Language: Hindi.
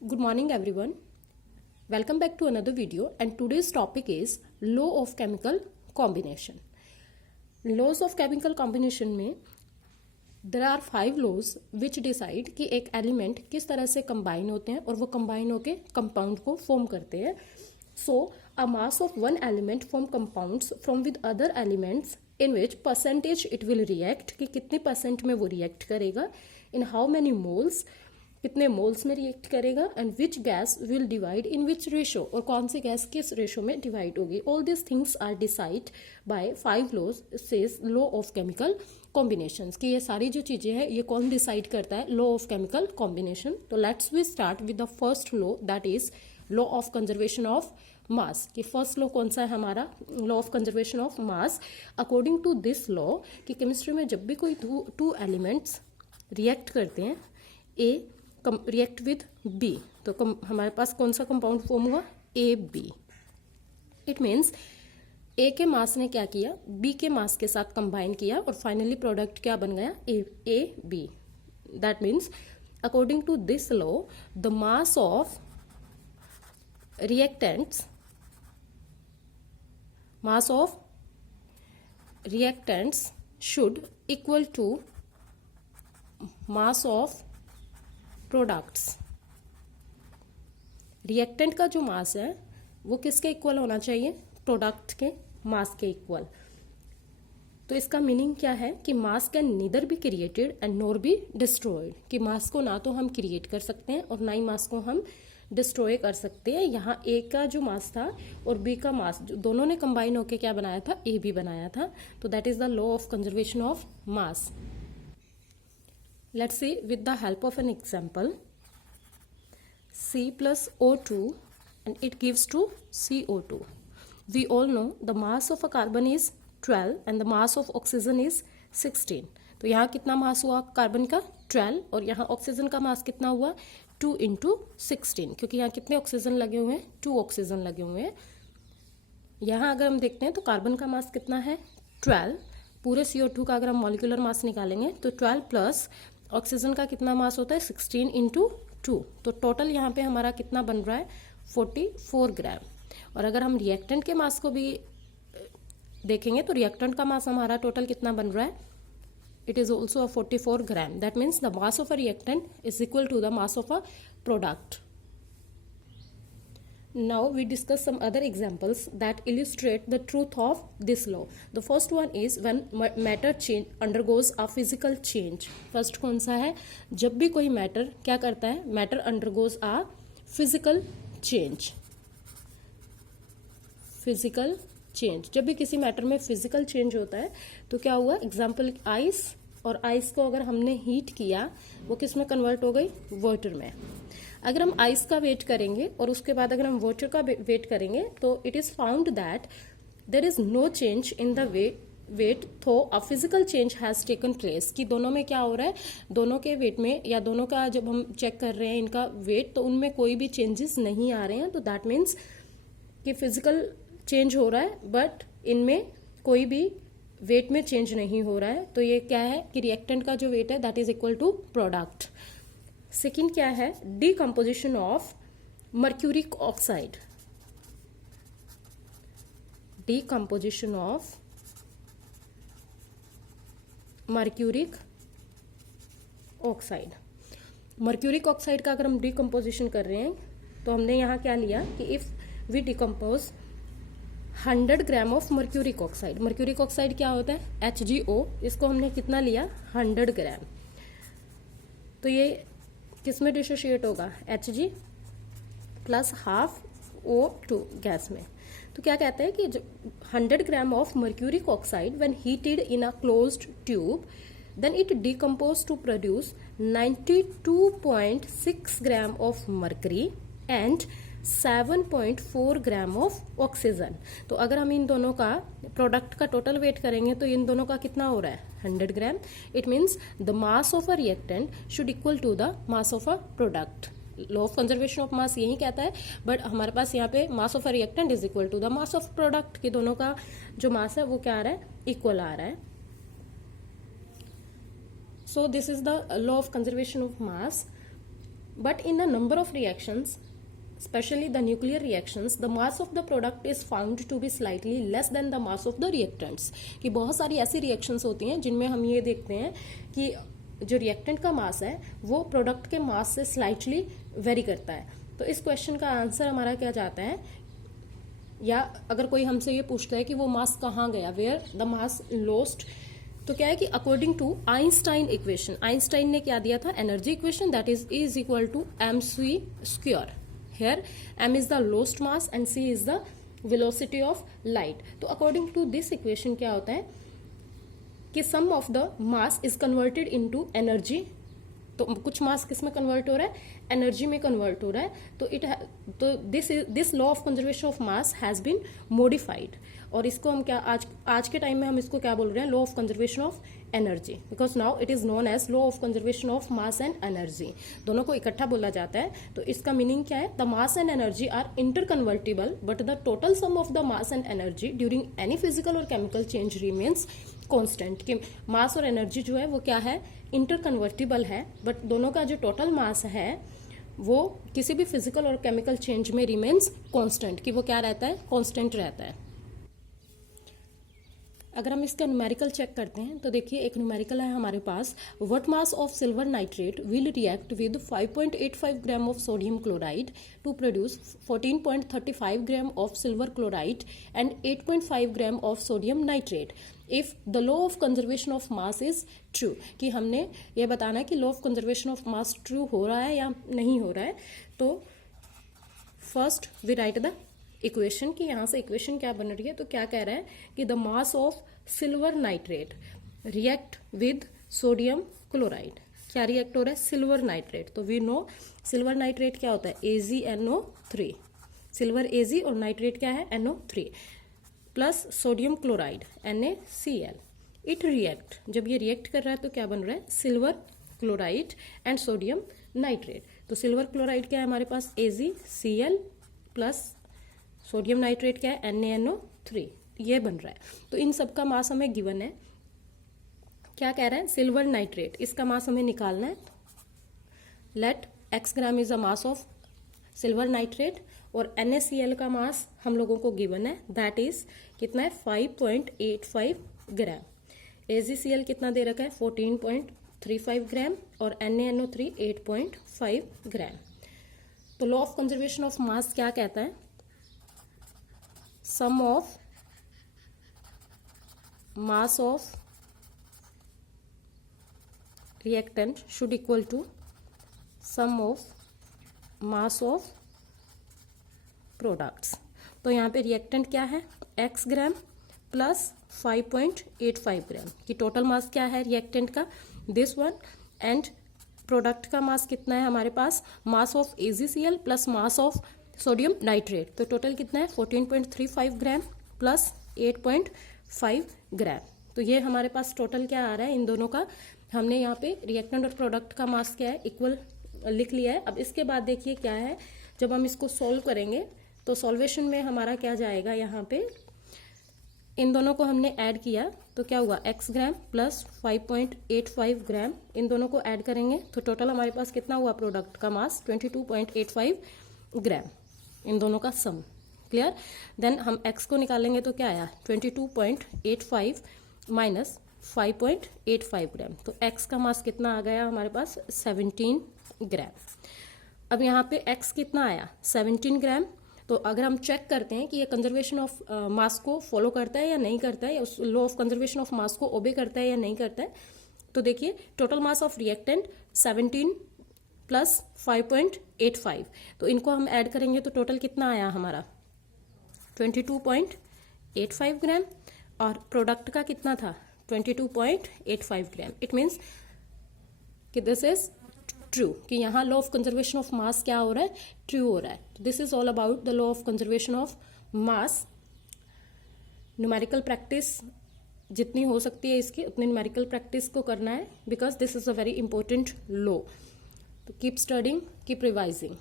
Good morning everyone. Welcome back to another video, and today's topic is law of chemical combination. Laws of chemical combination में there are 5 laws which decide कि एक एलिमेंट किस तरह से कंबाइन होते हैं और वो कंबाइन होके कंपाउंड को फॉर्म करते हैं. So a mass of one element form compounds from with other elements in which percentage it will react, कि कितने परसेंट में वो रिएक्ट करेगा, in how many moles, कितने मोल्स में रिएक्ट करेगा, and which gas will divide in which ratio, और कौन सी गैस किस रेशो में डिवाइड होगी. All this things are decide by 5 laws says law of chemical combinations. कि ये सारी जो चीजें हैं ये कौन डिसाइड करता है? Law of chemical combination. तो let's we start with the first law, that is law of conservation of mass. कि फर्स्ट लॉ कौन सा है हमारा? Law of conservation of mass. According to this law कि केमिस्ट्री में जब भी कोई टू एलिमेंट्स रिएक्ट करते हैं, ए रिएक्ट विद बी, तो हमारे पास कौन सा कंपाउंड फॉर्म हुआ? A B. It means A के मास ने क्या किया? बी के मास के साथ कंबाइन किया और फाइनली प्रोडक्ट क्या बन गया? A B. That means according to this law the mass of reactants should equal to mass of products. Reactant का जो मास है वो किसके इक्वल होना चाहिए? प्रोडक्ट के मास के इक्वल. तो इसका मीनिंग क्या है? कि मास can neither be created and NOR be destroyed. कि मास को ना तो हम क्रिएट कर सकते हैं और ना ही मास को हम डिस्ट्रॉय कर सकते हैं. यहाँ ए का जो मास था और बी का मास दोनों ने कंबाइन होकर क्या बनाया था? ए बी बनाया था. तो that is the law of conservation of mass. Let's see with the help of an example. C plus O2 and it gives to CO2. We all know the mass of a carbon is 12 and the mass of oxygen is 16. तो यहाँ कितना मास हुआ कार्बन का? 12. और यहाँ ऑक्सीजन का मास कितना हुआ? 2 into 16. क्योंकि यहाँ कितने ऑक्सीजन लगे हुए हैं? 2 ऑक्सीजन लगे हुए हैं. यहाँ अगर हम देखते हैं तो कार्बन का मास कितना है? 12. पूरे CO2 का अगर हम मॉलिक्यूलर मास निकालेंगे तो 12 प्लस ऑक्सीजन का कितना मास होता है? 16 इंटू 2. तो टोटल यहाँ पे हमारा कितना बन रहा है? 44 ग्राम. और अगर हम रिएक्टेंट के मास को भी देखेंगे तो रिएक्टेंट का मास हमारा टोटल कितना बन रहा है? It is also 44 gram. That means the mass of a reactant is equal to the mass of a product. Now we discuss some other examples that illustrate the truth of this law. The first one is when matter undergoes a physical change. First कौन सा है? जब भी कोई matter क्या करता है? Matter undergoes a physical change. Physical change. जब भी किसी matter में physical change होता है तो क्या हुआ? Example ice, और आइस को अगर हमने हीट किया वो किस में कन्वर्ट हो गई? वाटर में. अगर हम आइस का वेट करेंगे और उसके बाद अगर हम वाटर का वेट करेंगे तो it is found that there is no change in the weight though a physical change has taken place. कि दोनों में क्या हो रहा है? दोनों के वेट में या दोनों का जब हम चेक कर रहे हैं इनका वेट तो उनमें कोई भी चेंजेस नहीं आ रहे हैं. तो दैट मीन्स कि फिजिकल चेंज हो रहा है बट इनमें कोई भी वेट में चेंज नहीं हो रहा है. तो ये क्या है? कि रिएक्टेंट का जो वेट है that is equal to product. Second क्या है? Decomposition of mercuric oxide. Decomposition of mercuric oxide. Mercuric oxide का अगर हम डीकम्पोजिशन कर रहे हैं तो हमने यहाँ क्या लिया कि if we decompose 100 gram of mercuric oxide. Mercuric oxide क्या होता है? HgO. इसको हमने कितना लिया? 100 ग्राम. तो ये किस में डिसोशिएट होगा? Hg plus half O2 gas में. तो क्या कहते हैं कि 100 gram of mercuric oxide when heated in a closed tube then it decompose to produce 92.6 gram of mercury and 7.4 gram of oxygen. तो अगर हम इन दोनों का प्रोडक्ट का टोटल वेट करेंगे तो इन दोनों का कितना हो रहा है? 100 gram. It means the mass of a reactant should equal to the mass of a product. Law of conservation of mass यही कहता है, बट हमारे पास यहाँ पे mass of a reactant is equal to the mass of product. कि दोनों का जो मास है वो क्या आ रहा है? इक्वल आ रहा है. So this is the law of conservation of mass. but in a number of reactions, especially the nuclear reactions, the mass of the product is found to be slightly less than the mass of the reactants. कि बहुत सारी ऐसी reactions होती हैं जिनमें हम ये देखते हैं कि जो reactant का मास है वो प्रोडक्ट के मास से स्लाइटली वेरी करता है. तो इस क्वेश्चन का आंसर हमारा क्या जाता है, या अगर कोई हमसे ये पूछता है कि वो मास कहाँ गया, वेयर द मास लॉस्ट, तो क्या है कि according to Einstein equation, Einstein ने क्या दिया था, energy equation, that is equal to mc square. Here m is the lost mass and c is the velocity of light. तो according to this equation क्या होता है कि sum of the mass is converted into energy. तो कुछ मास किस में कन्वर्ट हो रहा है, एनर्जी में कन्वर्ट हो रहा है. तो this law of conservation of mass has been modified, और इसको हम क्या आज के टाइम में हम इसको क्या बोल रहे हैं, law of conservation of energy, because now it is known as law of conservation of mass and energy. दोनों को इकट्ठा बोला जाता है. तो इसका मीनिंग क्या है, the mass and energy are interconvertible but the total sum of the mass and energy during any physical or chemical change remains constant. कि मास और एनर्जी जो है वो क्या है, इंटरकन्वर्टिबल है, बट दोनों का जो टोटल मास है वो किसी भी फिजिकल और केमिकल चेंज में रिमेन्स कांस्टेंट, कि वो क्या रहता है, कांस्टेंट रहता है. अगर हम इसका न्यूमेरिकल चेक करते हैं तो देखिए एक न्यूमेरिकल है हमारे पास, what mass of silver nitrate will react with 5.85 gram of sodium chloride to produce 14.35 gram of silver chloride and 8.5 gram of sodium nitrate if the law of conservation of mass is true. कि हमने ये बताना है कि law of conservation of mass true हो रहा है या नहीं हो रहा है. तो first we write the equation, कि यहाँ से इक्वेशन क्या बन रही है, तो क्या कह रहा है कि the mass of silver nitrate react with sodium chloride. क्या रिएक्ट हो रहा है, सिल्वर नाइट्रेट. तो वी नो सिल्वर नाइट्रेट क्या होता है, AgNO3. सिल्वर Ag और नाइट्रेट क्या है, NO3 plus sodium chloride NaCl. It react, जब ये रिएक्ट कर रहा है तो क्या बन रहा है, silver chloride and sodium nitrate. तो सिल्वर क्लोराइड क्या है हमारे पास, AgCl प्लस सोडियम नाइट्रेट क्या है, NaNO3. ये बन रहा है. तो इन सब का मास हमें गिवन है. क्या कह रहा है, सिल्वर नाइट्रेट, इसका मास हमें निकालना है. Let x gram is the mass of silver nitrate, और NaCl का मास हम लोगों को गिवन है, दैट इज कितना है, 5.85 ग्राम. AgCl कितना दे रखा है, 14.35 ग्राम, और NaNO3 8.5 ग्राम. तो लॉ ऑफ कंजर्वेशन ऑफ मास क्या कहता है, sum of mass of reactant should equal to sum of mass of products. तो यहाँ पे रिएक्टेंट क्या है, x ग्राम प्लस 5.85 ग्राम, कि टोटल मास क्या है रिएक्टेंट का, दिस वन, एंड प्रोडक्ट का मास कितना है हमारे पास, mass of AgCl plus mass of sodium nitrate. तो टोटल कितना है, 14.35 ग्राम प्लस 8.5 ग्राम. तो ये हमारे पास टोटल क्या आ रहा है इन दोनों का. हमने यहाँ पे रिएक्टेंट और प्रोडक्ट का मास क्या है, इक्वल लिख लिया है. अब इसके बाद देखिए क्या है, जब हम इसको सॉल्व करेंगे तो सॉल्वेशन में हमारा क्या जाएगा, यहाँ पे इन दोनों को हमने ऐड किया तो क्या हुआ, x ग्राम प्लस 5.85 ग्राम, इन दोनों को ऐड करेंगे तो टोटल हमारे पास कितना हुआ, प्रोडक्ट का मास 22.85 ग्राम, इन दोनों का सम. क्लियर. देन हम x को निकालेंगे तो क्या आया, 22.85 माइनस 5.85 ग्राम. तो x का मास कितना आ गया हमारे पास, 17 ग्राम. अब यहाँ पे x कितना आया, 17 ग्राम. तो अगर हम चेक करते हैं कि ये कंजर्वेशन ऑफ मास को फॉलो करता है या नहीं करता है, या उस लॉ ऑफ कंजर्वेशन ऑफ मास को ओबे करता है या नहीं करता है, तो देखिए total mass of reactant 17 plus 5.85, तो इनको हम ऐड करेंगे तो टोटल कितना आया हमारा, 22.85 ग्राम, और प्रोडक्ट का कितना था, 22.85 ग्राम. इट मीन्स कि दिस इज ट्रू, कि यहाँ लॉ ऑफ कंजर्वेशन ऑफ मास क्या हो रहा है, ट्रू हो रहा है. This is all about the law of conservation of mass. Numerical practice जितनी हो सकती है इसकी उतनी न्यूमेरिकल प्रैक्टिस को करना है, because this is a very important law. तो कीप स्टडिंग, कीप रिवाइजिंग.